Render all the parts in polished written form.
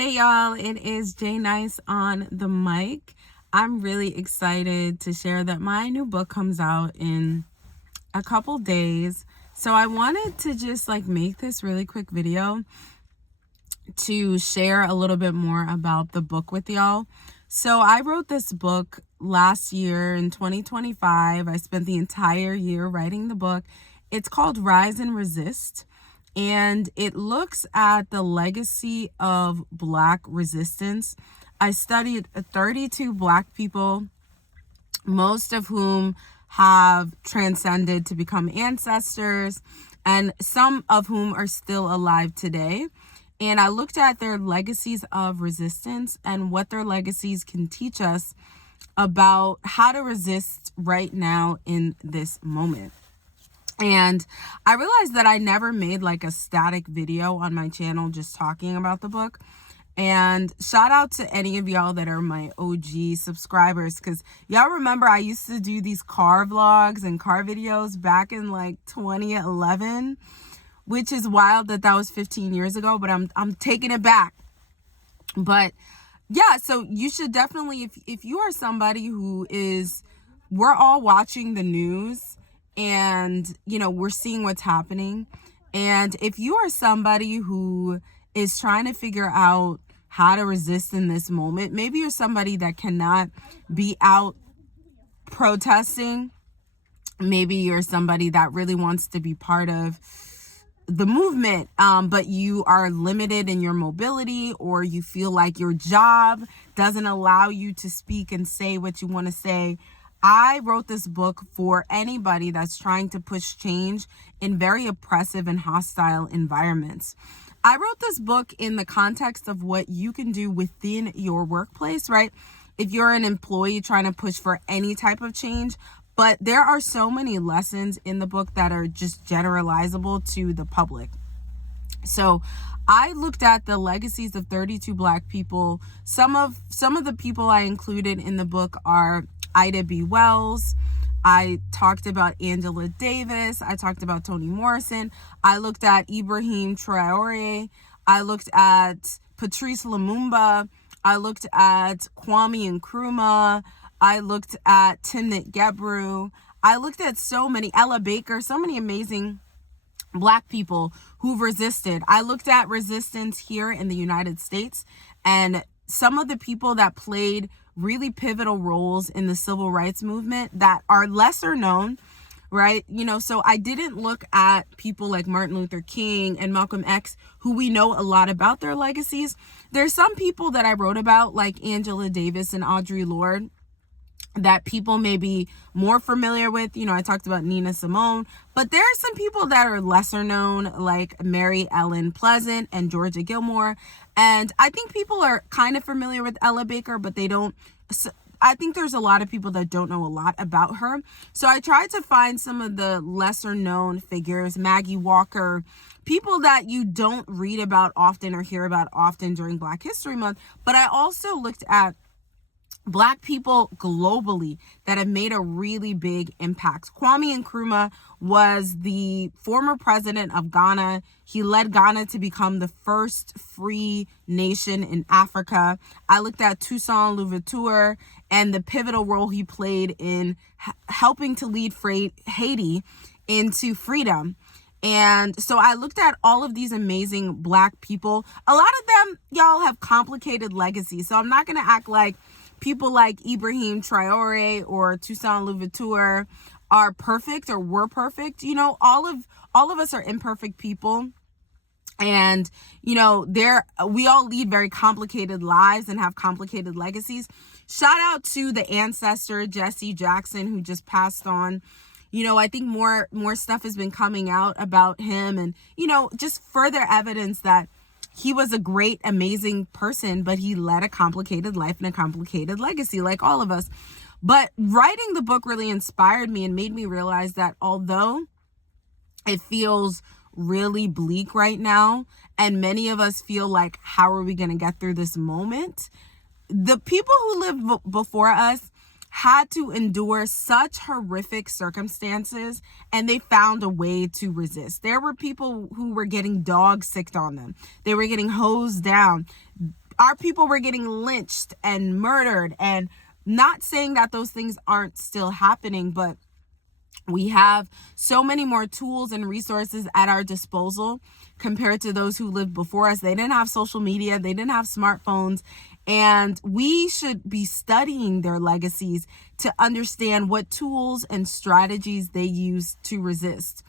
Hey y'all, it is Jay Nice on the mic. I'm really excited to share that my new book comes out in a couple days. So I wanted to just make this really quick video to share a little bit more about the book with y'all. So I wrote this book last year in 2025. I spent the entire year writing the book. It's called Rise and Resist, and it looks at the legacy of Black resistance. I studied 32 Black people, most of whom have transcended to become ancestors, and some of whom are still alive today. And I looked at their legacies of resistance and what their legacies can teach us about how to resist right now in this moment. And I realized that I never made a static video on my channel just talking about the book. And shout out to any of y'all that are my OG subscribers, because y'all remember I used to do these car vlogs and car videos back in 2011, which is wild that was 15 years ago, but I'm taking it back. But yeah, so you should definitely, if you are somebody who is, we're all watching the news and, we're seeing what's happening. And if you are somebody who is trying to figure out how to resist in this moment, maybe you're somebody that cannot be out protesting. Maybe you're somebody that really wants to be part of the movement, but you are limited in your mobility, or you feel like your job doesn't allow you to speak and say what you want to say. I wrote this book for anybody that's trying to push change in very oppressive and hostile environments. I wrote this book in the context of what you can do within your workplace, right? If you're an employee trying to push for any type of change, but there are so many lessons in the book that are just generalizable to the public. So I looked at the legacies of 32 Black people. Some of the people I included in the book are Ida B. Wells. I talked about Angela Davis. I talked about Toni Morrison. I looked at Ibrahim Traore. I looked at Patrice Lumumba. I looked at Kwame Nkrumah. I looked at Timnit Gebru. I looked at so many, Ella Baker, so many amazing Black people who've resisted. I looked at resistance here in the United States, and some of the people that played really pivotal roles in the civil rights movement that are lesser known, right? So I didn't look at people like Martin Luther King and Malcolm X, who we know a lot about their legacies. There's some people that I wrote about, like Angela Davis and Audre Lorde, that people may be more familiar with. I talked about Nina Simone, but there are some people that are lesser known, like Mary Ellen Pleasant and Georgia Gilmore. And I think people are kind of familiar with Ella Baker, but they don't. I think there's a lot of people that don't know a lot about her. So I tried to find some of the lesser known figures, Maggie Walker, people that you don't read about often or hear about often during Black History Month. But I also looked at Black people globally that have made a really big impact. Kwame Nkrumah was the former president of Ghana. He led Ghana to become the first free nation in Africa. I looked at Toussaint Louverture and the pivotal role he played in helping to lead Haiti into freedom. And so I looked at all of these amazing Black people. A lot of them, y'all, have complicated legacies. So I'm not going to act like people like Ibrahim Traore or Toussaint Louverture are perfect or were perfect. All of us are imperfect people. And, we all lead very complicated lives and have complicated legacies. Shout out to the ancestor, Jesse Jackson, who just passed on. I think more stuff has been coming out about him, and, just further evidence that he was a great, amazing person, but he led a complicated life and a complicated legacy, like all of us. But writing the book really inspired me and made me realize that although it feels really bleak right now, and many of us feel like, how are we going to get through this moment? The people who lived before us had to endure such horrific circumstances, and they found a way to resist. There were people who were getting dog sicked on them. They were getting hosed down. Our people were getting lynched and murdered, and not saying that those things aren't still happening, but we have so many more tools and resources at our disposal compared to those who lived before us. They didn't have social media, they didn't have smartphones, and we should be studying their legacies to understand what tools and strategies they use to resist.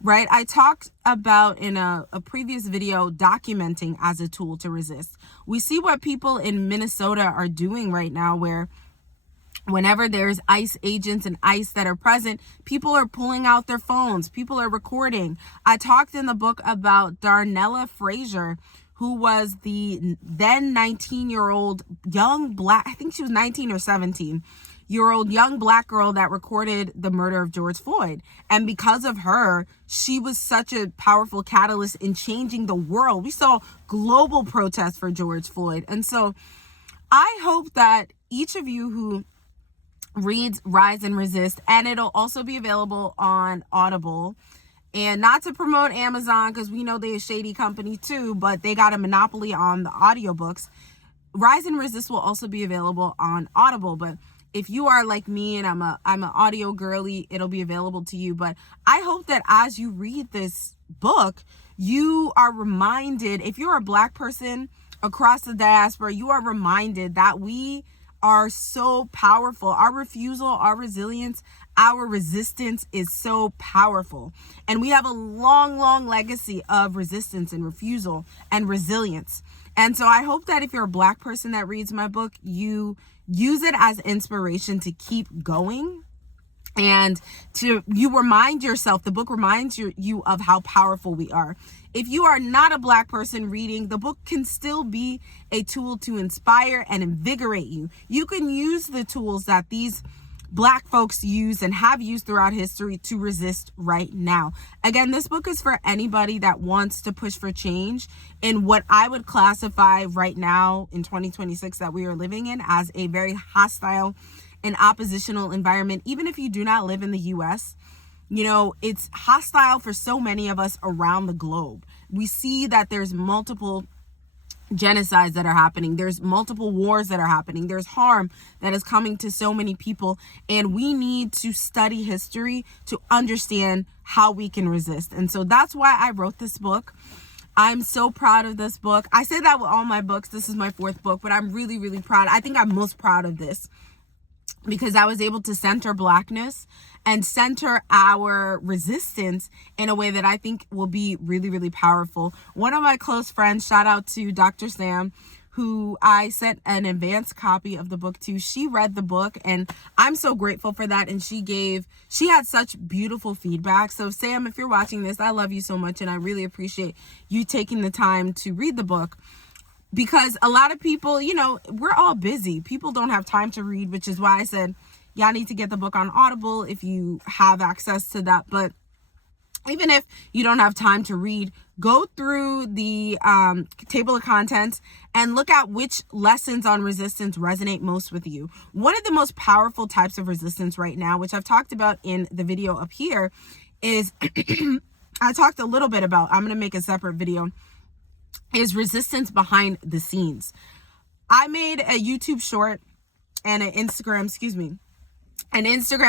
Right? I talked about in a previous video documenting as a tool to resist. We see what people in Minnesota are doing right now, where whenever there's ICE agents and ICE that are present, people are pulling out their phones. People are recording. I talked in the book about Darnella Frazier, who was the then 19-year-old young black, I think she was 19 or 17-year-old young black girl that recorded the murder of George Floyd. And because of her, she was such a powerful catalyst in changing the world. We saw global protests for George Floyd. And so I hope that each of you who reads Rise and Resist, and it'll also be available on Audible, and not to promote Amazon because we know they're a shady company too, but they got a monopoly on the audiobooks. Rise and Resist will also be available on Audible, but if you are like me and I'm an audio girly, it'll be available to you. But I hope that as you read this book, you are reminded, if you're a black person across the diaspora, you are reminded that we are so powerful. Our refusal, our resilience, our resistance is so powerful. And we have a long, long legacy of resistance and refusal and resilience. And so I hope that if you're a black person that reads my book, you use it as inspiration to keep going, and you remind yourself, the book reminds you of how powerful we are. If you are not a black person reading, the book can still be a tool to inspire and invigorate you. You can use the tools that these black folks use and have used throughout history to resist right now. Again, this book is for anybody that wants to push for change in what I would classify right now in 2026 that we are living in as a very hostile and oppositional environment. Even if you do not live in the US, you know, it's hostile for so many of us around the globe. We see that there's multiple genocides that are happening. There's multiple wars that are happening. There's harm that is coming to so many people. And we need to study history to understand how we can resist. And so that's why I wrote this book. I'm so proud of this book. I say that with all my books. This is my 4th book, but I'm really, really proud. I think I'm most proud of this because I was able to center blackness and center our resistance in a way that I think will be really, really powerful. One of my close friends, shout out to Dr. Sam, who I sent an advanced copy of the book to. She read the book and I'm so grateful for that. And she had such beautiful feedback. So Sam, if you're watching this, I love you so much. And I really appreciate you taking the time to read the book. Because a lot of people, you know, we're all busy. People don't have time to read, which is why I said, y'all need to get the book on Audible if you have access to that. But even if you don't have time to read, go through the table of contents and look at which lessons on resistance resonate most with you. One of the most powerful types of resistance right now, which I've talked about in the video up here, is I talked a little bit about, I'm going to make a separate video, is resistance behind the scenes. I made a YouTube short and an Instagram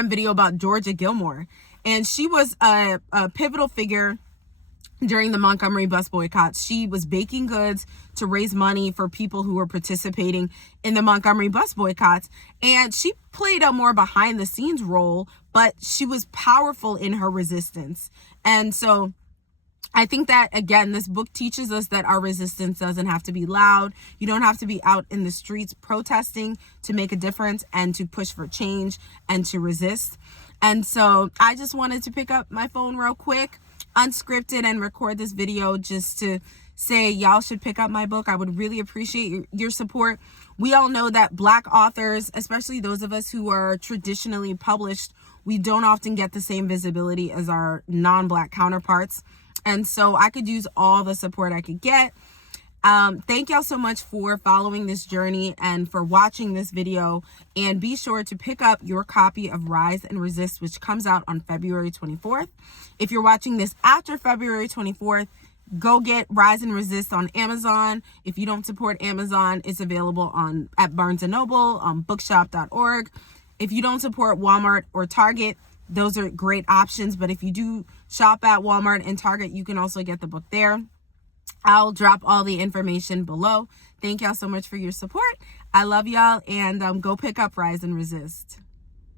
video about Georgia Gilmore. And she was a pivotal figure during the Montgomery bus boycotts. She was baking goods to raise money for people who were participating in the Montgomery bus boycotts. And she played a more behind the scenes role, but she was powerful in her resistance. And so I think that, again, this book teaches us that our resistance doesn't have to be loud. You don't have to be out in the streets protesting to make a difference and to push for change and to resist. And so I just wanted to pick up my phone real quick, unscripted, and record this video just to say y'all should pick up my book. I would really appreciate your support. We all know that Black authors, especially those of us who are traditionally published, we don't often get the same visibility as our non-Black counterparts. And so I could use all the support I could get. Thank y'all so much for following this journey and for watching this video. And be sure to pick up your copy of Rise and Resist, which comes out on February 24th. If you're watching this after February 24th, Go get Rise and Resist on Amazon. If you don't support Amazon, it's available at Barnes & Noble, on bookshop.org. If you don't support Walmart or Target, those are great options. But if you do shop at Walmart and Target, you can also get the book there. I'll drop all the information below. Thank y'all so much for your support. I love y'all, and go pick up Rise and Resist.